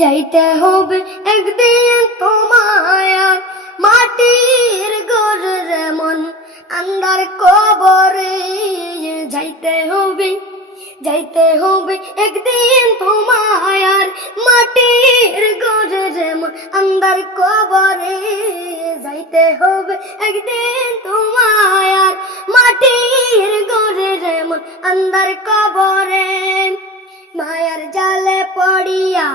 যাইতে হবে একদিন তোমায় মাটির ঘরের মন আন্ধার কবরে। যাইতে হবে একদিন তোমায় মাটির ঘরের মন আন্ধার কবরে। যাইতে হবে একদিন তোমায় মাটির ঘরের মন আন্ধার কবরে। মায়ার জালে পড়িয়া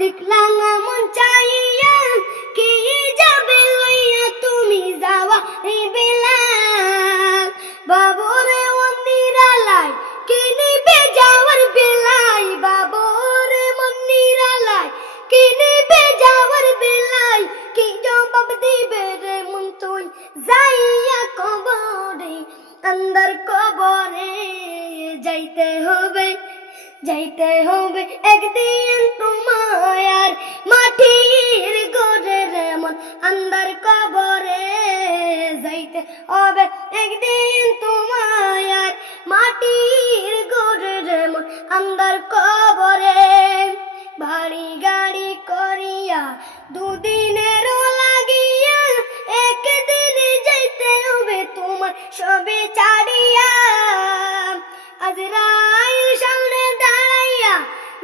দেখলাম মন চাইয়া কি যাবে লইয়া তুমি যাওয়া এই বেলা। বাবুরে মন্দিরালায় কি নিবে যাওয়ার বেলায়, বাবুরে মন্দিরালায় কি নিবে যাওয়ার বেলায়। কি জবাব দিবে রে মন তুই যাইয়া কবরে, আন্ধার কবরে। যাইতে হবে একদিন তোমায় মাটির ঘরের মন আন্ধার কবরে। যাইতে হবে একদিন তোমায় মাটির ঘরের মন আন্ধার কবরে। বাড়ি গাড়ি করিয়া দুদিনেরও লাগিয়া একদিনে যাইতে হবে তোমার সবে ছাড়িয়া। আজরাইল সামনে দাঁড়াইয়া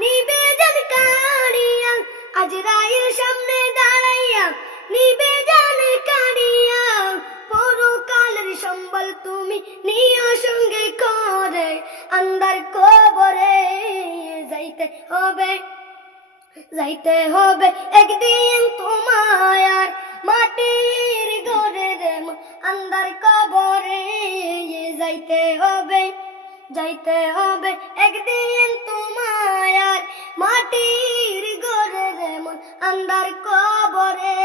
নিবে জান কাড়িয়া, আজরাইল সামনে দাঁড়াইয়া নিবে জান কাড়িয়া। পরকালের সম্বল তুমি নিও সঙ্গে করে, আন্ধার কবরে। যাইতে হবে একদিন তোমায় মাটির ঘরের মন আন্ধার কবরে। যাইতে হবে একদিন তোমায় মাটির ঘরের মন আন্ধার কবরে।